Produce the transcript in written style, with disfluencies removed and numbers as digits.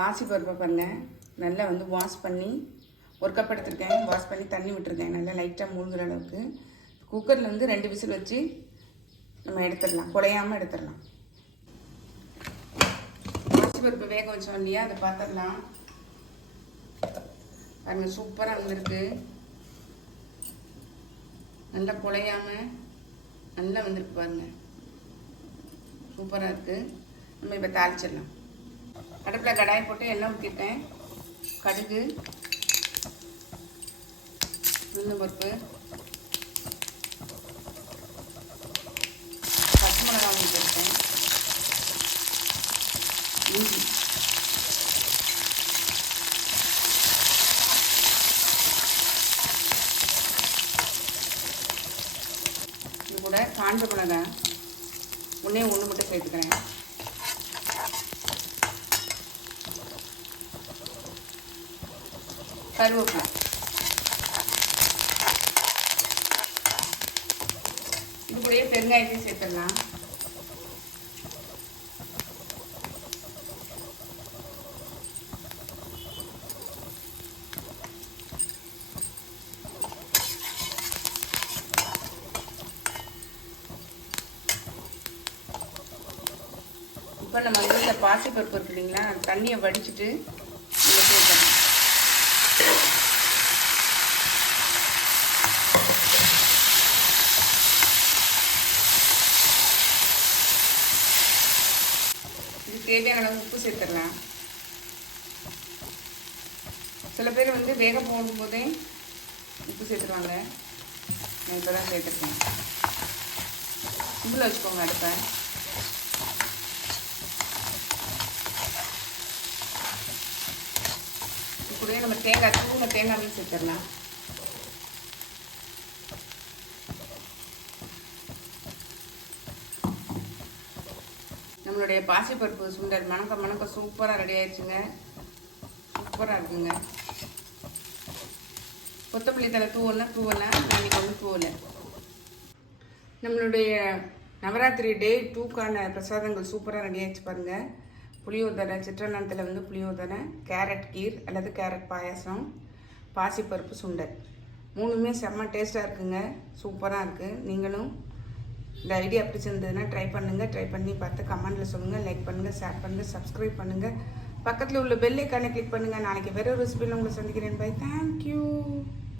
பாசி பருப்பை பாருங்கள், நல்லா வந்து வாஷ் பண்ணி ஒரு கப் எடுத்துருக்கேன். வாஷ் பண்ணி தண்ணி விட்டுருக்கேன், நல்லா லைட்டாக மூழ்கிற அளவுக்கு. குக்கரில் வந்து 2 விசில் வச்சு நம்ம எடுத்துடலாம், குழையாமல் எடுத்துடலாம். பாசி பருப்பு வேக வச்சோம் இல்லையா, அதை பார்த்துடலாம். பாருங்கள், சூப்பராக வந்திருக்கு. நல்லா குழையாமல் நல்லா வந்திருக்கு பாருங்கள், சூப்பராக இருக்குது. நம்ம இப்போ தாளிச்சிடலாம். அடுப்பில் கடாயை போட்டு எண்ணெய் ஊற்றிட்டேன். கடுகு, உளுந்தம் பருப்பு, பச்சை மிளகாய் ஊற்றிருக்கேன், இஞ்சி, இது கூட காஞ்ச மிளகாய் ஒன்று மட்டும் சேர்த்துக்கிறேன். கருவேப்பிலை, இது கூடயே பெருங்காயத்தையும் சேர்த்துடலாம். இப்போ நம்ம வந்து இந்த பாசிப்பருப்பு இருக்கு இல்லைங்களா, தண்ணியை வடிச்சிட்டு இதில் சேர்த்துடலாம். இது தேவையான அளவு உப்பு சேர்த்துடலாம். சில பேர் வந்து வேக போகும்போதே உப்பு சேர்த்துருவாங்க, நான் இப்போ தான் சேர்த்துருக்கேன். உப்பில் வச்சுக்கோங்க அடுப்பை. கூட நம்ம தேங்காய் சேர்த்துடலாம். நம்மளுடைய பாசிப்பருப்பு சுண்டல் மணக்க சூப்பராக ரெடி ஆயிடுச்சுங்க. சூப்பராக இருக்குங்க. கொத்தமல்லி தலை தூவலாம், நாளைக்கு வந்து தூவலை. நம்மளுடைய நவராத்திரி டே 2க்கான பிரசாதங்கள் சூப்பராக ரெடி ஆயிடுச்சு பாருங்கள். புளியோதரை, சித்திரநத்தில் வந்து புளியோதரை, கேரட் கீர் அல்லது கேரட் பாயாசம், பாசிப்பருப்பு சுண்டல், 3மே செம்ம டேஸ்ட்டாக இருக்குங்க. சூப்பராக இருக்குது. நீங்களும் இந்த ஐடியா பிடிச்சிருந்ததுன்னா ட்ரை பண்ணுங்கள். ட்ரை பண்ணி பார்த்து கமெண்டில் சொல்லுங்கள். லைக் பண்ணுங்கள், ஷேர் பண்ணுங்கள், சப்ஸ்கிரைப் பண்ணுங்கள். பக்கத்தில் உள்ள பெல் ஐக்கானை கிளிக் பண்ணுங்கள். நாளைக்கு வேறு ஒரு ரெசிபியில் உங்களை சந்திக்கிறேன். பை. தேங்க்யூ.